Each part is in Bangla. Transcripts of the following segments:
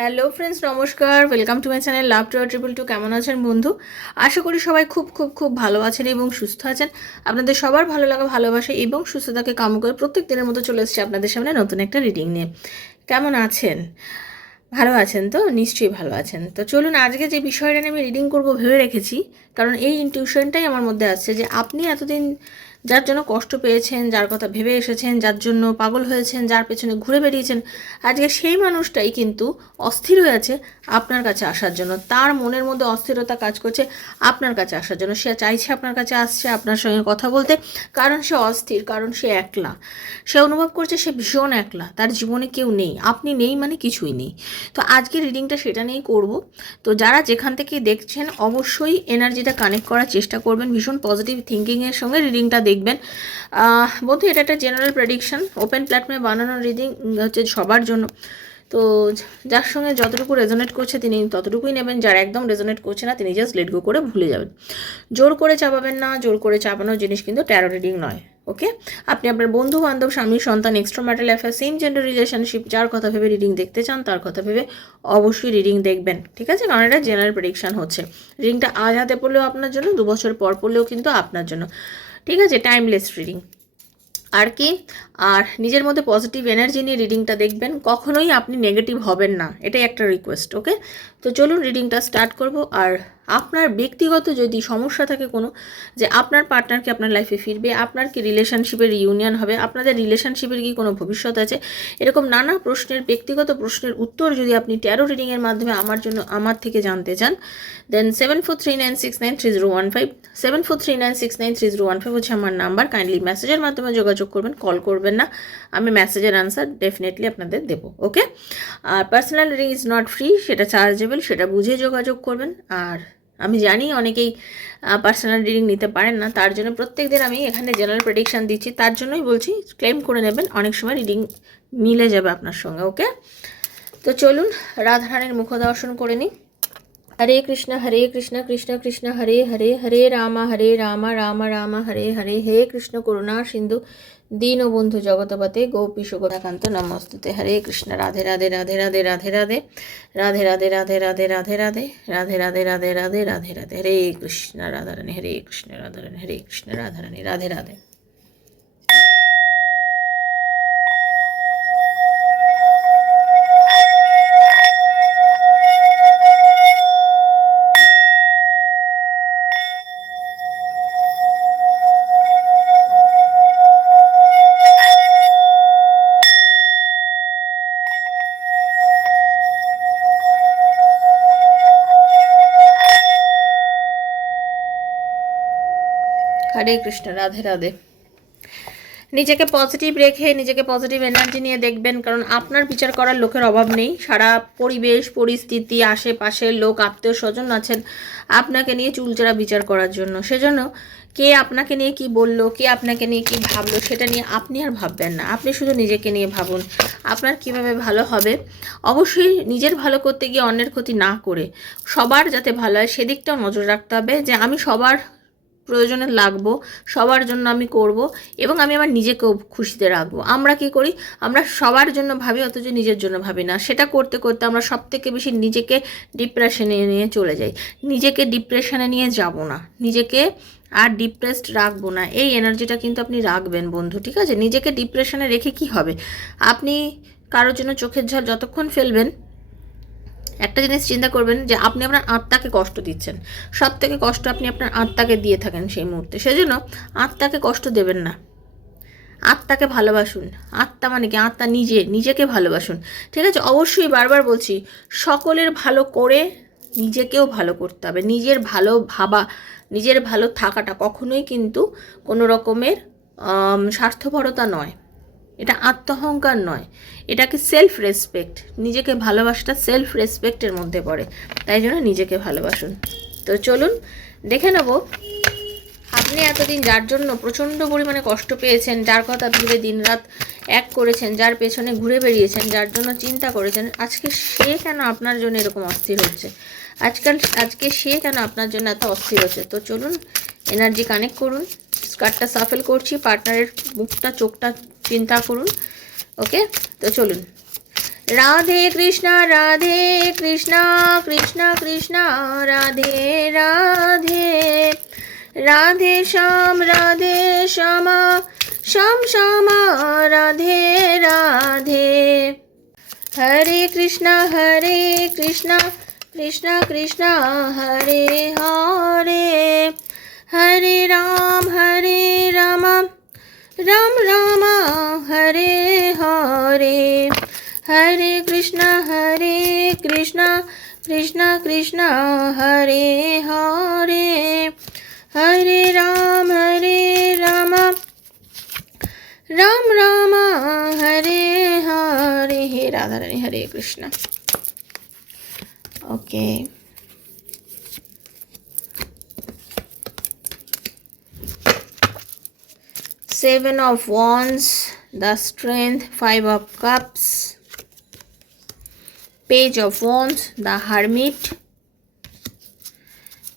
হ্যালো ফ্রেন্ডস নমস্কার। Welcome to my channel love to triple two কেমন আছেন বন্ধু? আশা করি সবাই খুব খুব খুব ভালো আছেন এবং সুস্থ আছেন। আপনাদের সবার ভালো লাগা, ভালোবাসা এবং সুস্থতাকে কাম করে প্রত্যেক দিনের মতো চলে এসেছে আপনাদের সামনে নতুন একটা রিডিং নিয়ে। কেমন আছেন? ভালো আছেন তো? নিশ্চয়ই ভালো আছেন। তো চলুন, আজকে যে বিষয়টা নিয়ে আমি রিডিং করব ভেবে রেখেছি, কারণ এই ইনটিউশনটাই আমার মধ্যে আসছে যে আপনি এতদিন যার জন্য কষ্ট পেয়েছেন, যার কথা ভেবে এসেছেন, যার জন্য পাগল হয়েছেন, যার পেছনে ঘুরে বেরিয়েছেন আজকে সেই মানুষটাই কিন্তু অস্থির হয়ে আছে আপনার কাছে আসার জন্য। তার মনের মধ্যে অস্থিরতা কাজ করছে আপনার কাছে আসার জন্য। সে চাইছে আপনার কাছে আসছে আপনার সঙ্গে কথা বলতে, কারণ সে অস্থির, কারণ সে একলা। সে অনুভব করছে সে ভীষণ একলা, তার জীবনে কেউ নেই, আপনি নেই মানে কিছুই নেই। তো আজকে রিডিংটা সেটা নিয়েই করব। তো যারা যেখান থেকে দেখছেন, অবশ্যই এনার্জিটা কানেক্ট করার চেষ্টা করবেন, ভীষণ পজিটিভ থিঙ্কিংয়ের সঙ্গে রিডিংটা দেখবেন। বন্ধু, এটা একটা জেনারেল প্রেডিকশন ওপেন প্ল্যাটফর্মে বানানো রিডিং হচ্ছে সবার জন্য। তো যার সঙ্গে যতটুকু রেজোনেট করছে তিনি ততটুকুই নেবেন, যার একদম রেজোনেট করছে না তিনি জাস্ট লেট গো করে ভুলে যাবেন। জোর করে চাপাবেন না, জোর করে চাপানোর জিনিস কিন্তু ট্যারো রিডিং নয় ওকে আপনি আপনার বন্ধু বান্ধব স্বামী, সন্তান extra marital affair same gender relationship যার কথা ভেবে রিডিং দেখতে চান, তার কথা ভেবে অবশ্যই রিডিং দেখবেন, ঠিক আছে? কারণ এটা জেনারেল প্রেডিকশান হচ্ছে। রিডিংটা আজ হাতে পড়লেও আপনার জন্য, দু বছর পর পড়লেও কিন্তু আপনার জন্য। ঠিক আছে? টাইমলেস রিডিং আর কি? আর নিজের মধ্যে পজিটিভ এনার্জি নিয়ে রিডিংটা দেখবেন। কখনোই আপনি নেগেটিভ হবেন না। এটাই একটা রিকোয়েস্ট ওকে তো চলুন রিডিংটা স্টার্ট করব। আর আপনার ব্যক্তিগত যদি সমস্যা থাকে কোনো, যে আপনার পার্টনারকে আপনার লাইফে ফিরবে, আপনার কি রিলেশনশিপের ইউনিয়ন হবে, আপনাদের রিলেশনশিপের কি কোনো ভবিষ্যৎ আছে, এরকম নানা প্রশ্নের, ব্যক্তিগত প্রশ্নের উত্তর যদি আপনি ট্যারো রিডিংয়ের মাধ্যমে আমার জন্য, আমার থেকে জানতে চান then seven four three nine six nine three zero one five seven four three nine six nine three zero one five হচ্ছে আমার নাম্বার কাইন্ডলি মেসেজের মাধ্যমে যোগাযোগ করবেন কল করবেন না, আমি মেসেজের আনসার ডেফিনেটলি আপনাদের দেবো okay R personal reading is not free সেটা চার্জেবল সেটা বুঝে যোগাযোগ করবেন। আর আমি জানি অনেকেই পার্সোনাল রিডিং নিতে পারেন না, তার জন্য প্রত্যেক দিন আমি এখানে জেনারেল প্রেডিকশান দিচ্ছি, তার জন্যই বলছি ক্লেম করে নেবেন, অনেক সময় রিডিং মিলে যাবে আপনার সঙ্গে ওকে তো চলুন, রাধারানীর মুখ দর্শন করে নিই। হরে কৃষ্ণ হরে কৃষ্ণ কৃষ্ণ কৃষ্ণ, হরে হরে হরে রাম হরে রাম রাম রাম, হরে হরে হে কৃষ্ণ, করুণা সিন্ধু। দীনবন্ধু জগতপতে গোপী সুগতাকান্ত নমস্তুতে হরে কৃষ্ণ রাধে রাধে রাধে রাধে রাধে রাধে রাধে রাধে রাধে রাধে রাধে রাধে রাধে রাধে রাধে রাধে রাধে রাধে হরে কৃষ্ণ রাধারানী হরে কৃষ্ণ রাধারানী হরে কৃষ্ণ রাধারানী রাধে রাধে হরে কৃষ্ণ, রাধে রাধে। নিজেকে পজিটিভ রেখে, নিজেকে পজিটিভ এনার্জি নিয়ে দেখবেন, কারণ আপনার বিচার করার লোকের অভাব নেই। সারা পরিবেশ, পরিস্থিতি, আশেপাশের লোক আত্মীয় স্বজন আছেন আপনাকে নিয়ে চুলচেরা বিচার করার জন্য। সেজন্য কে আপনাকে নিয়ে কি বলল, কে আপনাকে নিয়ে কি ভাবলো, সেটা নিয়ে আপনি আর ভাববেন না। আপনি শুধু নিজেকে নিয়ে ভাবুন, আপনার কীভাবে ভালো হবে। অবশ্যই নিজের ভালো করতে গিয়ে অন্যের ক্ষতি না করে সবার যাতে ভালো হয়, সেদিকটাও নজর রাখতে হবে যে আমি সবার প্রয়োজনে লাগবো, সবার জন্য আমি করব এবং আমি আমার নিজেকেও খুশিতে রাখব। আমরা কি করি? আমরা সবার জন্য ভাবি, অথচ নিজের জন্য ভাবি না। সেটা করতে করতে আমরা সব থেকে বেশি নিজেকে ডিপ্রেশনে নিয়ে চলে যাই। নিজেকে ডিপ্রেশনে নিয়ে যাব না। নিজেকে আর ডিপ্রেসড রাখব না। এই এনার্জিটা কিন্তু আপনি রাখবেন বন্ধু, ঠিক আছে? নিজেকে ডিপ্রেশনে রেখে কি হবে? আপনি কারোর জন্য চোখের ঝাল যতক্ষণ ফেলবেন একটা জিনিস চিন্তা করবেন যে আপনি আপনার আত্মাকে কষ্ট দিচ্ছেন। সব থেকে কষ্ট আপনি আপনার আত্মাকে দিয়ে থাকেন সেই মুহূর্তে। সেজন্য আত্মাকে কষ্ট দেবেন না। আত্মাকে ভালোবাসুন। আত্মা মানে কি? আত্মা নিজে, নিজেকে ভালোবাসুন। ঠিক আছে? অবশ্যই বারবার বলছি, সকলের ভালো করে নিজেকেও ভালো করতে হবে। নিজের ভালো ভাবা, নিজের ভালো থাকাটা কখনোই কিন্তু কোনো রকমের স্বার্থপরতা নয়। এটা আত্মহংকার নয়। এটাকে সেলফ রেসপেক্ট নিজেকে ভালোবাসাটা সেলফ রেসপেক্টের মধ্যে পড়ে। তাই জন্য নিজেকে ভালোবাসুন। তো চলুন, দেখে নেব আপনি এতদিন যার জন্য প্রচণ্ড পরিমাণে কষ্ট পেয়েছেন, যার কথা ভেবে দিনরাত এক করেছেন, যার পেছনে ঘুরে বেরিয়েছেন যার জন্য চিন্তা করেছেন, আজকে সে কেন আপনার জন্য এরকম অস্থির হচ্ছে? আজকাল, আজকে সে কেন আপনার জন্য এত অস্থির হচ্ছে? তো চলুন এনার্জি কানেক্ট করুন। স্কার্টটা সাফেল করছি পার্টনারের মুখটা, চোখটা চিন্তা করুন, ওকে? তো চলুন। রাধে কৃষ্ণ রাধে কৃষ্ণ কৃষ্ণ কৃষ্ণ, রাধে রাধে। রাধে শ্যাম, রাধে শ্যামা, শ্যাম শ্যামা, রাধে রাধে। হরে কৃষ্ণ হরে কৃষ্ণ কৃষ্ণ কৃষ্ণ, হরে হরে। হরে রাম হরে রাম রাম রাম হরে হরে হরে কৃষ্ণ হরে কৃষ্ণ কৃষ্ণ কৃষ্ণ হরে হরে হরে রাম হরে রাম রাম রাম হরে হরে হে Radharani Hare Krishna okay seven of wands the strength five of cups page of wands the hermit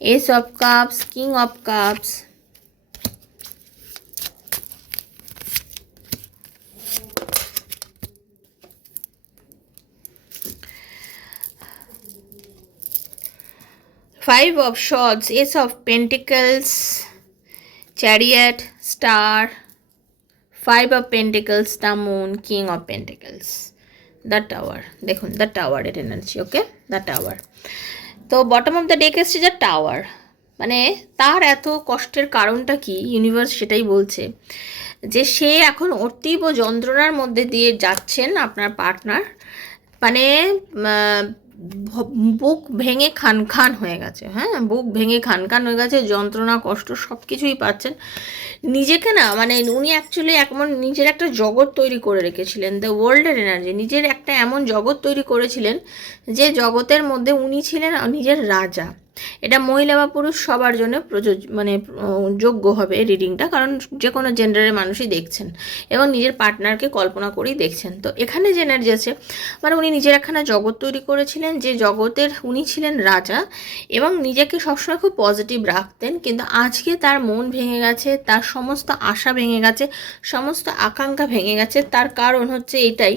ace of cups king of cups. Five of swords ace of pentacles chariot star five of pentacles, the moon, king of pentacles. The tower. দেখুন দ্য টাওয়ারের এনার্জি ওকে দ্য টাওয়ার তো বটম অফ দ্য ডেক এসছে যে টাওয়ার মানে তার এত কষ্টের কারণটা কি? ইউনিভার্স সেটাই বলছে যে সে এখন অতীব যন্ত্রণার মধ্যে দিয়ে যাচ্ছেন আপনার পার্টনার মানে বুক ভেঙে খান খান হয়ে গেছে হ্যাঁ? বুক ভেঙে খান খান হয়ে গেছে, যন্ত্রণা, কষ্ট সব কিছুই পাচ্ছেন। নিজেকে না মানে উনি অ্যাকচুয়ালি এমন নিজের একটা জগৎ তৈরি করে রেখেছিলেন দ্য ওয়ার্ল্ডের এনার্জি নিজের একটা এমন জগৎ তৈরি করেছিলেন যে জগতের মধ্যে উনি ছিলেন নিজের রাজা। এটা মহিলা বা পুরুষ সবার জন্য প্রযোজ্য মানে যোগ্য হবে এই রিডিংটা কারণ যে কোনো জেন্ডারের মানুষই দেখছেন এবং নিজের পার্টনারকে কল্পনা করেই দেখছেন। তো এখানে যে এনার্জি আছে মানে উনি নিজের একখানা জগৎ তৈরি করেছিলেন, যে জগতের উনি ছিলেন রাজা এবং নিজেকে সবসময় খুব পজিটিভ রাখতেন, কিন্তু আজকে তার মন ভেঙে গেছে, তার সমস্ত আশা ভেঙে গেছে, সমস্ত আকাঙ্ক্ষা ভেঙে গেছে, তার কারণ হচ্ছে এটাই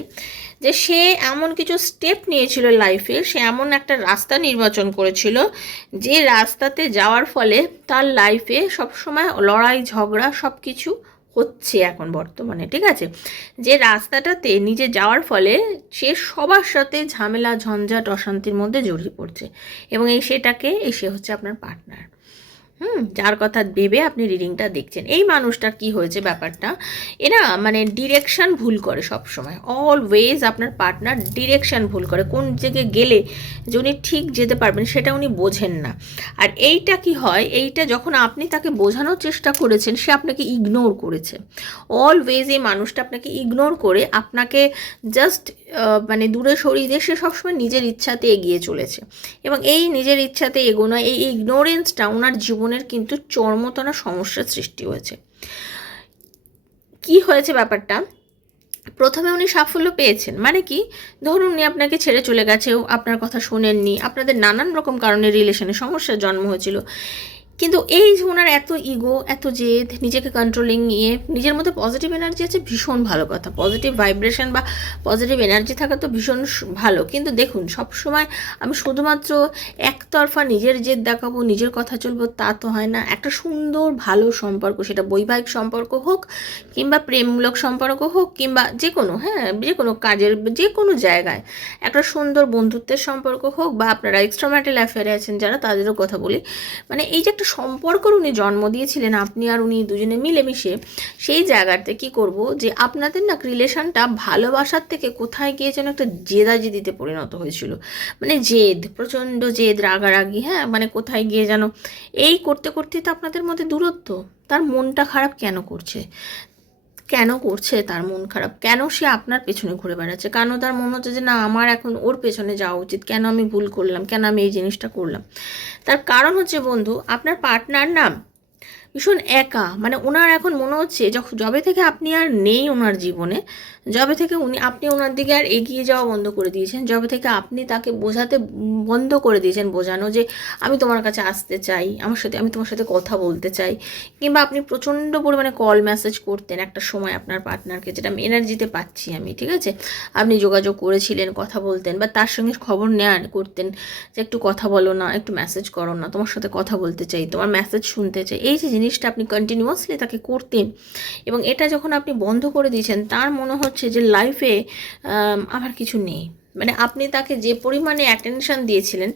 যে সে এমন কিছু স্টেপ নিয়েছিল লাইফে সে এমন একটা রাস্তা নির্বাচন করেছিল, যে রাস্তাতে যাওয়ার ফলে তার লাইফে সবসময় লড়াই, ঝগড়া সব কিছু হচ্ছে এখন বর্তমানে, ঠিক আছে? যে রাস্তাটাতে নিজে যাওয়ার ফলে সে সবার সাথে ঝামেলা, ঝঞ্ঝাট, অশান্তির মধ্যে জড়িয়ে পড়ছে এবং এই সেটাকে, এই সে হচ্ছে আপনার পার্টনার হুম, যার কথা ভেবে আপনি রিডিংটা দেখছেন। এই মানুষটার কি হয়েছে ব্যাপারটা? এরা মানে ডিরেকশন ভুল করে সব সময় অলওয়েজ আপনার পার্টনার ডিরেকশন ভুল করে। কোন জায়গায় গেলে যে উনি ঠিক যেতে পারবেন সেটা উনি বোঝেন না। আর এইটা কি হয়? এইটা যখন আপনি তাকে বোঝানোর চেষ্টা করেছেন, সে আপনাকে ইগনোর করেছে। অলওয়েজ এই মানুষটা আপনাকে ইগনোর করে আপনাকে জাস্ট মানে দূরে সরিয়ে দিয়ে সে সবসময় নিজের ইচ্ছাতে এগিয়ে চলেছে। এবং এই নিজের ইচ্ছাতে এগোনো এই ইগনোরেন্সটা ওনার জীবনের কিন্তু চর্মতনা সমস্যার সৃষ্টি হয়েছে। কি হয়েছে ব্যাপারটা? প্রথমে উনি সাফল্য পেয়েছেন। মানে কি? ধরুন উনি আপনাকে ছেড়ে চলে গেছেও আপনার কথা শোনেননি, আপনাদের নানান রকম কারণে রিলেশনে সমস্যার জন্ম হয়েছিল। কিন্তু এই যে ওনার এত ইগো এত জেদ, নিজেকে কন্ট্রোলিং নিয়ে নিজের মধ্যে পজিটিভ এনার্জি আছে, ভীষণ ভালো কথা। পজিটিভ ভাইব্রেশন বা পজিটিভ এনার্জি থাকা তো ভীষণ ভালো। কিন্তু দেখুন সব সময় আমি শুধুমাত্র একতরফা নিজের জেদ দেখাবো, নিজের কথা চলবো, তা তো হয় না। একটা সুন্দর, ভালো সম্পর্ক, সেটা বৈবাহিক সম্পর্ক হোক, কিংবা প্রেমমূলক সম্পর্ক হোক, কিংবা যে কোনো হ্যাঁ যে কোনো কাজের যে কোনো জায়গায়। একটা সুন্দর বন্ধুত্বের সম্পর্ক হোক, বা আপনারা এক্সট্রাম্যাটেল অ্যাফেয়ারে আছেন, যারা তাদেরও কথা বলি মানে এই যে একটা সম্পর্কর উনি জন্ম দিয়েছিলেন, আপনি আর উনি দুজনে মিলেমিশে, সেই জায়গাতে কি করব যে আপনাদের না রিলেশনটা ভালোবাসার থেকে কোথায় গিয়ে যেন একটা জেদাজেদিতে পরিণত হয়েছিল। মানে জেদ, প্রচণ্ড জেদ, রাগারাগি হ্যাঁ? মানে কোথায় গিয়ে যেন, এই করতে করতে তো আপনাদের মধ্যে দূরত্ব। তার মনটা খারাপ কেন করছে? কেন করছে, তার মন খারাপ, কেন সে আপনার পেছনে ঘুরে বেড়াচ্ছে? কেন তার মনে হচ্ছে যে, না, আমার এখন ওর পেছনে যাওয়া উচিত, কেন আমি ভুল করলাম, কেন আমি এই জিনিসটা করলাম? তার কারণ হচ্ছে, বন্ধু, আপনার পার্টনার নাম ভীষণ একা। মানে ওনার এখন মনে হচ্ছে যখন যবে থেকে আপনি আর নেই ওনার জীবনে যবে থেকে উনি, আপনি ওনার দিকে আর এগিয়ে যাওয়া বন্ধ করে দিয়েছেন, যবে থেকে আপনি তাকে বোঝাতে বন্ধ করে দিয়েছেন বোঝানো যে আমি তোমার কাছে আসতে চাই, আমার সাথে, আমি তোমার সাথে কথা বলতে চাই। কিংবা আপনি প্রচণ্ড পরিমাণে কল মেসেজ করতেন একটা সময় আপনার পার্টনারকে যেটা আমি এনার্জিতে পাচ্ছি আমি, ঠিক আছে? আপনি যোগাযোগ করেছিলেন, কথা বলতেন, বা তার সঙ্গে খবর নেওয়া করতেন যে একটু কথা বলো না, একটু মেসেজ করো না, তোমার সাথে কথা বলতে চাই, তোমার মেসেজ শুনতে চাই, এই যে জিনিসটা আপনি কন্টিনিউয়াসলি তাকে করতেন, এবং এটা যখন আপনি বন্ধ করে দিয়েছেন, তার মনে হচ্ছে যে লাইফে আমার কিছু নেই। মানে আপনি তাকে যে পরিমাণে অ্যাটেনশান দিয়েছিলেন,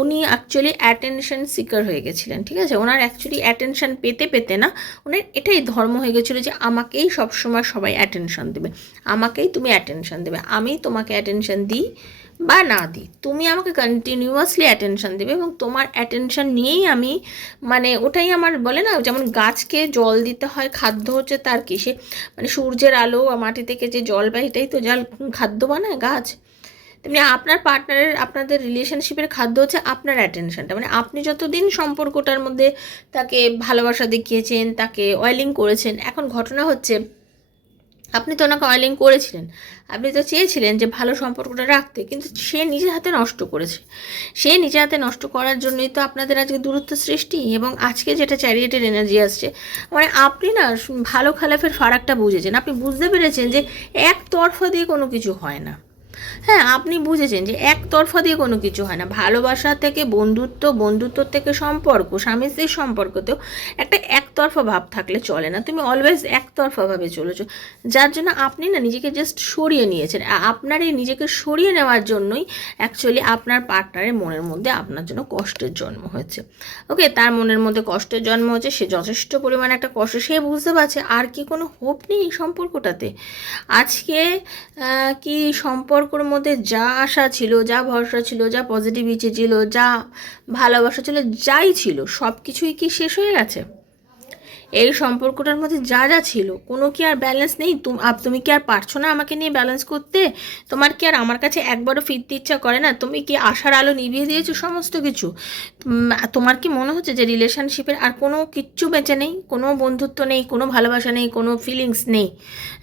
উনি অ্যাকচুয়ালি অ্যাটেনশান সিকার হয়ে গেছিলেন, ঠিক আছে? ওনার অ্যাকচুয়ালি অ্যাটেনশান পেতে পেতে না, ওনার এটাই ধর্ম হয়ে গেছিল যে আমাকেই সবসময় সবাই অ্যাটেনশান দেবে। আমাকেই তুমি অ্যাটেনশান দেবে। আমি তোমাকে অ্যাটেনশান দিই বা না দিই। তুমি আমাকে কন্টিনিউয়াসলি অ্যাটেনশান দেবে এবং তোমার অ্যাটেনশন নিয়েই আমি মানে ওটাই আমার বলে না, যেমন গাছকে জল দিতে হয়, খাদ্য হচ্ছে তার কিসে? মানে সূর্যের আলো, মাটি থেকে যে জল পায় এটাই তো জল খাদ্য বানায় গাছ। তেমনি আপনার পার্টনারের আপনাদের রিলেশনশিপের খাদ্য হচ্ছে আপনার অ্যাটেনশনটা মানে আপনি যতদিন সম্পর্কটার মধ্যে তাকে ভালোবাসা দেখিয়েছেন, তাকে অয়েলিং করেছেন, এখন ঘটনা হচ্ছে আপনি তো ওনাকে অয়েলিং করেছিলেন। আপনি তো চেয়েছিলেন যে ভালো সম্পর্কটা রাখতে, কিন্তু সে নিজের হাতে নষ্ট করেছে। সে নিজের হাতে নষ্ট করার জন্যই তো আপনাদের আজকে দূরত্ব সৃষ্টি এবং আজকে যেটা চ্যারিয়েটের এনার্জি আসছে। মানে আপনি না ভালো খালাফের ফারাকটা বুঝেছেন। আপনি বুঝতে পেরেছেন যে একতরফা দিয়ে কোনো কিছু হয় না। হ্যাঁ আপনি বুঝেছেন যে একতরফা দিয়ে কোনো কিছু হয় না। ভালোবাসা থেকে বন্ধুত্ব বন্ধুত্ব থেকে সম্পর্ক, স্বামী স্ত্রীর সম্পর্কতেও একটা একতরফা ভাব থাকলে চলে না। তুমি অলওয়েজ একতরফাভাবে চলেছো। যার জন্য আপনি না নিজেকে জাস্ট সরিয়ে নিয়েছেন। আপনার এই নিজেকে সরিয়ে নেওয়ার জন্যই অ্যাকচুয়ালি আপনার পার্টনারের মনের মধ্যে আপনার জন্য কষ্টের জন্ম হয়েছে। ওকে তার মনের মধ্যে কষ্টের জন্ম হচ্ছে সে যথেষ্ট পরিমাণে একটা কষ্ট, সে বুঝতে পারছে আর কি কোনো হোপ নেই এই সম্পর্কটাতে। আজকে কি সম্পর্কর মধ্যে যা আশা ছিল, যা ভরসা ছিল, যা পজিটিভিটি ছিল, যা ভালোবাসা ছিল, যাই ছিল সব কিছুই কি শেষ হয়ে গেছে? এই সম্পর্কটার মধ্যে যা যা ছিল, কোনো কি আর ব্যালেন্স নেই? তুমি কি আর পারছ না আমাকে নিয়ে ব্যালেন্স করতে? তোমার কি আর আমার কাছে একবারও ফিরতে ইচ্ছা করে না? তুমি কি আশার আলো নিভিয়ে দিয়েছ সমস্ত কিছু? তোমার কি মনে হচ্ছে যে রিলেশনশিপের আর কোনো কিচ্ছু বেঁচে নেই? কোনো বন্ধুত্ব নেই, কোনো ভালোবাসা নেই, কোনো ফিলিংস নেই?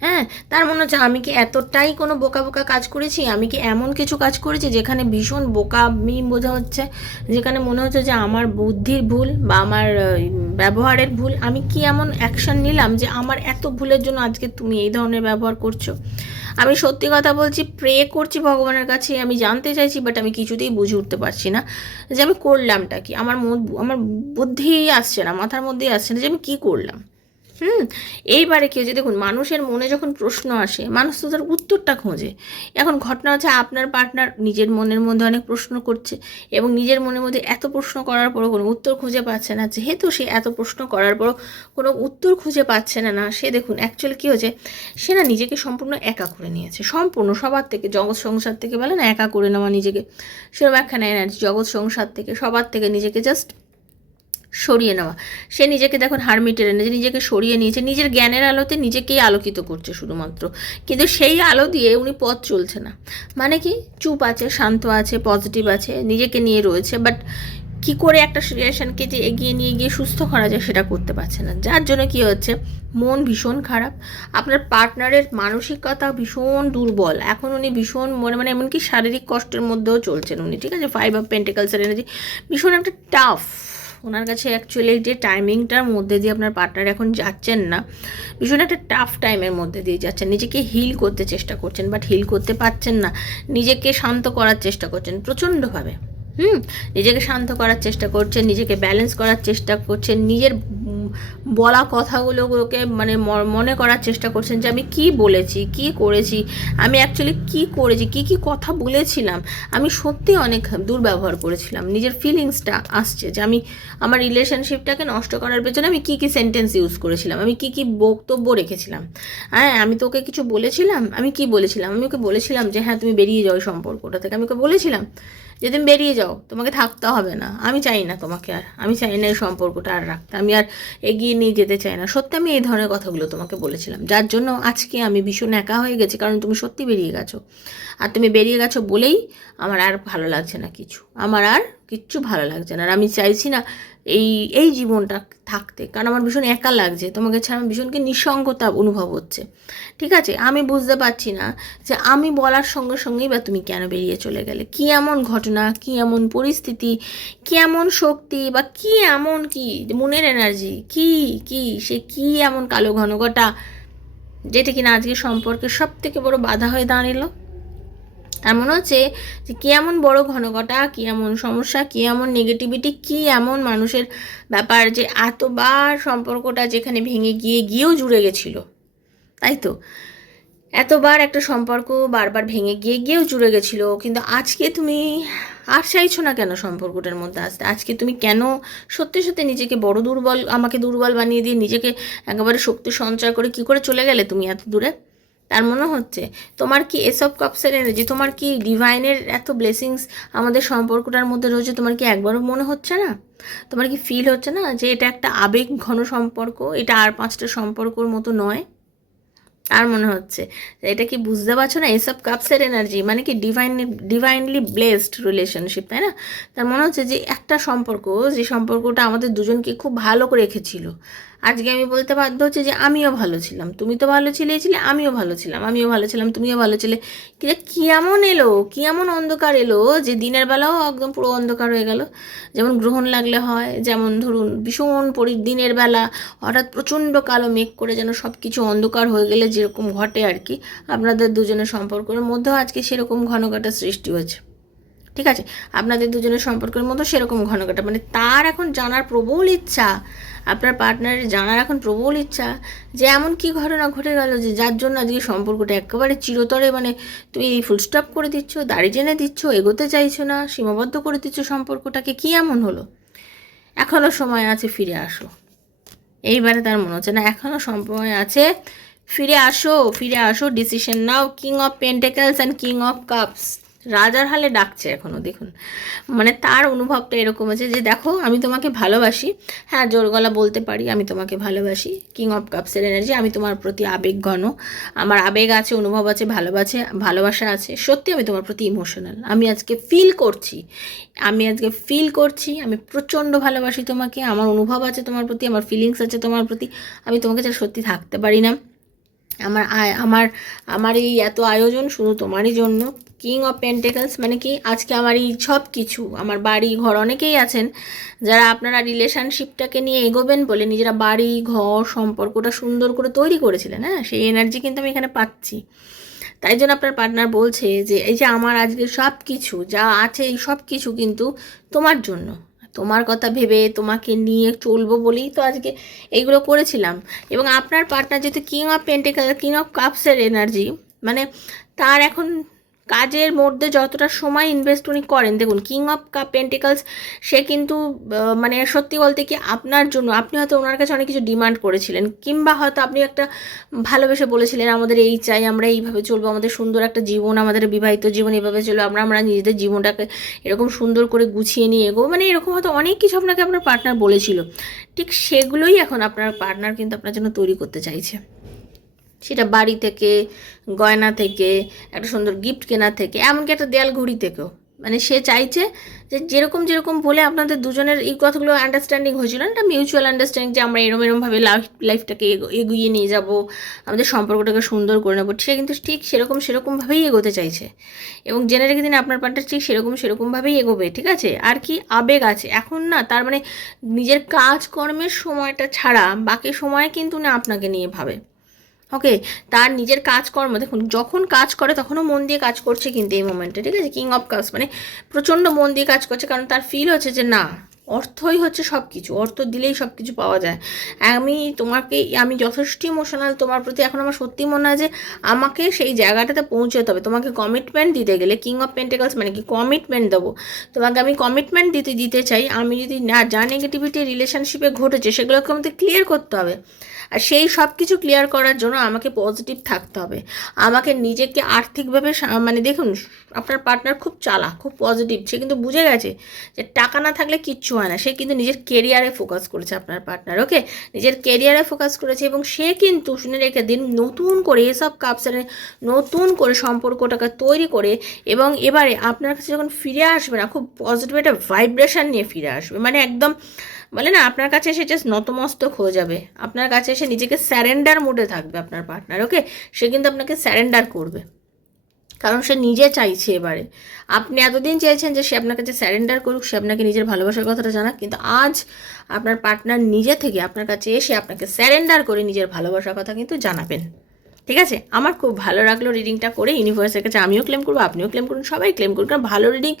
হ্যাঁ? তার মনে হচ্ছে আমি কি এতটাই কোনো বোকা বোকা কাজ করেছি? আমি কি এমন কিছু কাজ করেছি যেখানে ভীষণ বোকা মি বোঝা হচ্ছে? যেখানে মনে হচ্ছে যে আমার বুদ্ধির ভুল বা আমার ব্যবহারের ভুল আমি কি এমন অ্যাকশন নিলাম যে আমার এত ভুলের জন্য আজকে তুমি এই ধরনের ব্যবহার করছ? আমি সত্যি কথা বলছি প্রে করছি ভগবানের কাছে, আমি জানতে চাইছি বাট আমি কিছুতেই বুঝে উঠতে পারছি না যে আমি করলামটা কি? আমার আমার বুদ্ধি আসছে না, মাথার মধ্যেই আসছে না যে আমি কী করলাম। হুম, এইবারে কেউ যে দেখুন, মানুষের মনে যখন প্রশ্ন আসে, মানুষ তো তার উত্তরটা খোঁজে। এখন ঘটনা হচ্ছে আপনার পার্টনার নিজের মনের মধ্যে অনেক প্রশ্ন করছে এবং নিজের মনের মধ্যে এত প্রশ্ন করার পরও কোনো উত্তর খুঁজে পাচ্ছে না। যেহেতু সে এত প্রশ্ন করার পরও কোনো উত্তর খুঁজে পাচ্ছে না না, সে দেখুন অ্যাকচুয়ালি কী হয়েছে? সে না নিজেকে সম্পূর্ণ একা করে নিয়েছে। সম্পূর্ণ সবার থেকে, জগৎ সংসার থেকে বলে না, একা করে নেওয়া নিজেকে। সেরকম একখানা এনার্জি জগৎ সংসার থেকে, সবার থেকে নিজেকে জাস্ট সরিয়ে নেওয়া। সে নিজেকে দেখুন হারমিটের এনেছে নিজেকে সরিয়ে নিয়েছে, নিজের জ্ঞানের আলোতে নিজেকেই আলোকিত করছে শুধুমাত্র। কিন্তু সেই আলো দিয়ে উনি পথ চলছে না। মানে কি? চুপ আছে, শান্ত আছে পজিটিভ আছে, নিজেকে নিয়ে রয়েছে বাট কি করে একটা রিলেশনকে যে এগিয়ে নিয়ে গিয়ে সুস্থ করা যায় সেটা করতে পারছে না। যার জন্য কি হচ্ছে? মন ভীষণ খারাপ। আপনার পার্টনারের মানসিকতা ভীষণ দুর্বল। এখন উনি ভীষণ মনে মানে এমনকি শারীরিক কষ্টের মধ্যেও চলছেন উনি, ঠিক আছে? ফাইভ অফ পেন্টিকালসের এনার্জি ভীষণ একটা টাফ ওনার কাছে অ্যাকচুয়ালি যে টাইমিংটার মধ্যে দিয়ে আপনার পার্টনার এখন যাচ্ছেন না, ভীষণ একটা টাফ টাইমের মধ্যে দিয়ে যাচ্ছেন। নিজেকে হিল করতে চেষ্টা করছেন বাট হিল করতে পারছেন না। নিজেকে শান্ত করার চেষ্টা করছেন, প্রচণ্ডভাবে। হুম? নিজেকে শান্ত করার চেষ্টা করছেন, নিজেকে ব্যালেন্স করার চেষ্টা করছেন, নিজের বলা কথাগুলোকে মানে মনে করার চেষ্টা করছেন যে আমি কি বলেছি, কি করেছি, আমি অ্যাকচুয়ালি কি করেছি, কি কি কথা বলেছিলাম। আমি সত্যি অনেক দুর্ব্যবহার করেছিলাম। নিজের ফিলিংসটা আসছে যে আমি, আমার রিলেশনশিপটাকে নষ্ট করার পেছনে আমি কি কি সেন্টেন্স ইউজ করেছিলাম, আমি কি কি বক্তব্য রেখেছিলাম। হ্যাঁ আমি তোকে কিছু বলেছিলাম? আমি কি বলেছিলাম? আমি ওকে বলেছিলাম যে হ্যাঁ তুমি বেরিয়ে যাও সম্পর্কটা থেকে। আমি ওকে বলেছিলাম যে তুমি বেরিয়ে যাও, তোমাকে থাকতে হবে না। আমি চাই না তোমাকে আর। আমি চাই না এই সম্পর্কটা আর রাখতে। আমি আর এগিয়ে নিয়ে যেতে চাই না। সত্যি আমি এই ধরনের কথাগুলো তোমাকে বলেছিলাম। যার জন্য আজকে আমি ভীষণ একা হয়ে গেছি, কারণ তুমি সত্যি বেরিয়ে গেছো। আর তুমি বেরিয়ে গেছো বলেই আমার আর ভালো লাগছে না কিছু। আমার আর কিচ্ছু ভালো লাগছে না। আর আমি চাইছি না এই এই জীবনটা থাকতে। কারণ আমার ভীষণ একা লাগছে। তোমাকে ছাড়া আমার ভীষণকে নিঃসঙ্গতা অনুভব হচ্ছে। ঠিক আছে? আমি বুঝতে পারছি না যে আমি বলার সঙ্গে সঙ্গেই বা তুমি কেন বেরিয়ে চলে গেলে? কি এমন ঘটনা, কি এমন পরিস্থিতি, কি এমন শক্তি বা কি এমন কি মনের এনার্জি কি কি? সে কি এমন কালো ঘনঘটা যেটা কিনা আজকে সম্পর্কে সব থেকে বড় বাধা হয়ে দাঁড়াল? আর মনে হচ্ছে যে কী এমন বড় ঘনঘটা, কী এমন সমস্যা, কী এমন নেগেটিভিটি কী এমন মানুষের ব্যাপার যে এতবার সম্পর্কটা যেখানে ভেঙে গিয়ে, গিয়েও জুড়ে গেছিল। তাই তো? এতবার একটা সম্পর্ক বারবার ভেঙে গিয়ে, গিয়েও জুড়ে গেছিল। কিন্তু আজকে তুমি আর চাইছো না কেন সম্পর্কটার মধ্যে আসতে? আজকে তুমি কেন সত্যি সত্যি নিজেকে বড় দুর্বল, আমাকে দুর্বল বানিয়ে দিয়ে নিজেকে একেবারে শক্তি সঞ্চয় করে কি করে চলে গেলে তুমি এত দূরে? তার মনে হচ্ছে, তোমার কি এসব কাপসের এনার্জি তোমার কি ডিভাইনের এত ব্লেসিংস আমাদের সম্পর্কটার মধ্যে রয়েছে, তোমার কি একবারও মনে হচ্ছে না? তোমার কি ফিল হচ্ছে না যে এটা একটা আবেগ ঘন সম্পর্ক, এটা আর পাঁচটা সম্পর্কর মতো নয়? আর মনে হচ্ছে, এটা কি বুঝতে পারছ না? এসব কাপসের এনার্জি মানে কি ডিভাইন ডিভাইনলি ব্লেসড রিলেশনশিপ তাই না? তার মনে হচ্ছে যে একটা সম্পর্ক, যে সম্পর্কটা আমাদের দুজনকে খুব ভালো করে রেখেছিল আজকে আমি বলতে বাধ্য হচ্ছে যে আমিও ভালো ছিলাম। তুমি তো ভালো ছিলে ছিলে আমিও ভালো ছিলাম, আমিও ভালো ছিলাম, তুমিও ভালো ছিলে। কিন্তু কি এমন এলো? কি এমন অন্ধকার এলো? যে দিনের বেলাও একদম পুরো অন্ধকার হয়ে গেল। যেমন গ্রহণ লাগলে হয়, যেমন ধরুন ভীষণ পরি, দিনের বেলা হঠাৎ প্রচণ্ড কালো মেঘ করে যেন সব কিছু অন্ধকার হয়ে গেলে যেরকম ঘটে আর কি। আপনাদের দুজনের সম্পর্কের মধ্যেও আজকে সেরকম ঘনঘটা সৃষ্টি হয়েছে। ঠিক আছে? আপনাদের দুজনের সম্পর্কের মতো সেরকম ঘনঘটা মানে তার এখন জানার প্রবল ইচ্ছা, আপনার পার্টনারের জানার এখন প্রবল ইচ্ছা যে এমন কি ঘটনা ঘটে গেল যে যার জন্য আজকে সম্পর্কটা একেবারে চিরতরে মানে তুমি ফুলস্টপ করে দিচ্ছ, দাড়ি জেনে দিচ্ছ, এগোতে চাইছো না, সীমাবদ্ধ করে দিচ্ছ সম্পর্কটাকে, কি এমন হলো? এখনও সময় আছে, ফিরে আসো। এইবারে তার মনে হচ্ছে না এখনও সময় আছে, ফিরে আসো ফিরে আসো decision now king of pentacles and king of cups রাজার হালে ডাকছে এখনও দেখুন। মানে তার অনুভবটা এরকম আছে যে, দেখো, আমি তোমাকে ভালোবাসি। হ্যাঁ জোর গলা বলতে পারি, আমি তোমাকে ভালোবাসি। কিং অফ কাপসের এনার্জি আমি তোমার প্রতি আবেগ ঘন। আমার আবেগ আছে, অনুভব আছে, ভালোবাসে, ভালোবাসা আছে। সত্যি আমি তোমার প্রতি ইমোশনাল আমি আজকে ফিল করছি। আমি আজকে ফিল করছি, আমি প্রচণ্ড ভালোবাসি তোমাকে। আমার অনুভব আছে তোমার প্রতি, আমার ফিলিংস আছে তোমার প্রতি। আমি তোমাকে যা সত্যি থাকতে পারি না। আমার আমার আমার এই এত আয়োজন শুধু তোমারই জন্য। কিং অফ পেন্টেকালস মানে কি? আজকে আমার এই সব কিছু আমার বাড়ি, ঘর, অনেকেই আছেন যারা আপনারা রিলেশনশিপটাকে নিয়ে এগোবেন বলে নিজেরা বাড়ি, ঘর, সম্পর্কটা সুন্দর করে তৈরি করেছিলেন হ্যাঁ? সেই এনার্জি কিন্তু আমি এখানে পাচ্ছি। তাই জন্য আপনার পার্টনার বলছে যে, এই যে আমার আজকে সব কিছু যা আছে এই সব কিছু কিন্তু তোমার জন্য। তোমার কথা ভেবে তোমাকে নিয়ে চলবো বলেই তো আজকে এইগুলো করেছিলাম। এবং আপনার পার্টনার যেহেতু king of pentacle king of কাপসের energy মানে তার এখন কাজের মধ্যে যতটা সময় ইনভেস্ট উনি করেন, দেখুন কিং অফ কাপ পেন্টিকালস সে কিন্তু মানে সত্যি বলতে কি আপনার জন্য, আপনি হয়তো ওনার কাছে অনেক কিছু ডিমান্ড করেছিলেন, কিংবা হয়তো আপনি একটা ভালোবেসে বলেছিলেন, আমাদের এই চাই, আমরা এইভাবে চলবো, আমাদের সুন্দর একটা জীবন, আমাদের বিবাহিত জীবন এইভাবে চলবো, আমরা আমরা নিজেদের জীবনটাকে এরকম সুন্দর করে গুছিয়ে নিয়ে এগোবো। মানে এরকম হয়তো অনেক কিছু আপনাকে আপনার পার্টনার বলেছিল। ঠিক সেগুলোই এখন আপনার পার্টনার কিন্তু আপনার জন্য তৈরি করতে চাইছে। সেটা বাড়ি থেকে, গয়না থেকে, একটা সুন্দর গিফট কেনা থেকে, এমনকি একটা দেয়াল ঘড়ি থেকেও। মানে সে চাইছে যে যেরকম যেরকম বলে আপনাদের দুজনের এই কথাগুলো আন্ডারস্ট্যান্ডিং হয়েছিল একটা মিউচুয়াল আন্ডারস্ট্যান্ডিং যে আমরা এরম এরমভাবে লাইফ লাইফটাকে এগিয়ে নিয়ে যাব, আমাদের সম্পর্কটাকে সুন্দর করে নেব। সে কিন্তু ঠিক সেরকম সেরকমভাবেই এগোতে চাইছে। এবং জেনে রেখে দিন আপনার পার্টনার ঠিক সেরকম সেরকমভাবেই এগোবে, ঠিক আছে? আর কি আবেগ আছে। এখন না, তার মানে নিজের কাজকর্মের সময়টা ছাড়া বাকি সময় কিন্তু না আপনাকে নিয়ে ভাবে। ওকে তার নিজের কাজকর্ম, দেখুন, যখন কাজ করে তখনও মন দিয়ে কাজ করছে কিন্তু এই মোমেন্টে ঠিক আছে? কিং অফ কাজ মানে প্রচণ্ড মন দিয়ে কাজ করছে, কারণ তার ফিল হচ্ছে যে না অর্থই হচ্ছে সব কিছু অর্থ দিলেই সব কিছু পাওয়া যায়। আমি তোমাকে, আমি যথেষ্ট ইমোশনাল তোমার প্রতি এখন আমার সত্যি মনে হয় যে আমাকে সেই জায়গাটাতে পৌঁছতে হবে। তোমাকে কমিটমেন্ট দিতে গেলে কিং অফ পেন্টেকালস মানে কি? কমিটমেন্ট দেবো। তোমাকে আমি কমিটমেন্ট দিতে দিতে চাই। আমি যদি না, যা নেগেটিভিটি রিলেশনশিপে ঘটেছে, সেগুলোকে আমাদের ক্লিয়ার করতে হবে। আর সেই সব কিছু ক্লিয়ার করার জন্য আমাকে পজিটিভ থাকতে হবে। আমাকে নিজেকে আর্থিকভাবে মানে দেখুন, আপনার পার্টনার খুব চালা খুব পজিটিভ সে কিন্তু বুঝে গেছে যে টাকা না থাকলে কিচ্ছু হয় না। সে কিন্তু নিজের কেরিয়ারে ফোকাস করেছে আপনার পার্টনার ওকে নিজের কেরিয়ারে ফোকাস করেছে এবং সে কিন্তু শুনে রেখে দিন নতুন করে এসব কাপসারে নতুন করে সম্পর্কটাকে তৈরি করে এবং এবারে আপনার কাছে যখন ফিরে আসবে না, খুব পজিটিভ একটা ভাইব্রেশন নিয়ে ফিরে আসবে। মানে একদম বলে না, আপনার কাছে এসে জাস্ট নতমস্তক হয়ে যাবে। আপনার কাছে এসে নিজেকে স্যারেন্ডার মোডে থাকবে আপনার পার্টনার ওকে সে কিন্তু আপনাকে স্যারেন্ডার করবে। কারণ সে নিজে চাইছে এবারে। আপনি এতদিন চেয়েছেন যে সে আপনার কাছে স্যারেন্ডার করুক, সে আপনাকে নিজের ভালোবাসার কথাটা জানাক, কিন্তু আজ আপনার পার্টনার নিজে থেকে আপনার কাছে এসে আপনাকে স্যারেন্ডার করে নিজের ভালোবাসার কথা কিন্তু জানাবেন। ঠিক আছে? আমার খুব ভালো লাগল রিডিংটা করে ইউনিভার্সের কাছে আমিও ক্লেম করব, আপনিও ক্লেম করুন, সবাই ক্লেম করুন, কারণ ভালো রিডিং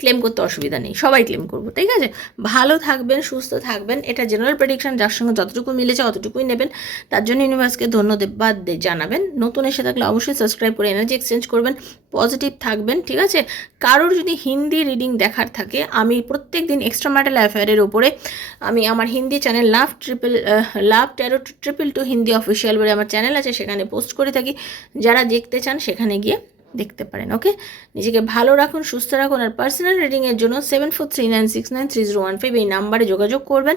ক্লেম করতে অসুবিধা নেই, সবাই ক্লেম করব, ঠিক আছে? ভালো থাকবেন, সুস্থ থাকবেন, এটা জেনারেল প্রেডিকশন যার সঙ্গে যতটুকু মিলেছে অতটুকুই নেবেন, তার জন্য ইউনিভার্সকে ধন্যবাদ জানাবেন, নতুন এসে থাকলে অবশ্যই সাবস্ক্রাইব করে এনার্জি এক্সচেঞ্জ করবেন পজিটিভ থাকবেন, ঠিক আছে? কারোর যদি হিন্দি রিডিং দেখার থাকে, আমি প্রত্যেক দিন এক্সট্রা ম্যাটাল অ্যাফেয়ারের ওপরে আমি আমার Hindi channel love triple love tarot triple two Hindi official বলে আমার চ্যানেল আছে, সেখানে পোস্ট করে থাকি, যারা দেখতে চান সেখানে গিয়ে দেখতে পারেন ওকে নিজেকে ভালো রাখুন, সুস্থ রাখুন আর পার্সোনাল রিডিংয়ের জন্য seven four three nine six nine three zero one five এই নাম্বারে যোগাযোগ করবেন।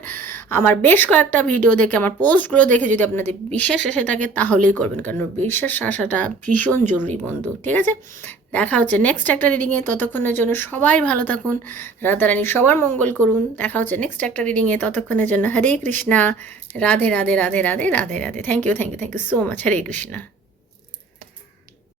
আমার বেশ কয়েকটা ভিডিও দেখে, আমার পোস্টগুলো দেখে যদি আপনাদের বিশ্বাস এসে থাকে, তাহলেই করবেন। কারণ বিশ্বাস আসাটা ভীষণ জরুরি বন্ধু, ঠিক আছে? দেখা হচ্ছে নেক্সট একটা রিডিংয়ে ততক্ষণের জন্য সবাই ভালো থাকুন। রাধারানী সবার মঙ্গল করুন। দেখা হচ্ছে নেক্সট একটা রিডিংয়ে ততক্ষণের জন্য Hare Krishna. Radhe Radhe Radhe Radhe Radhe Radhe. Thank you thank you thank you so much Hare Krishna.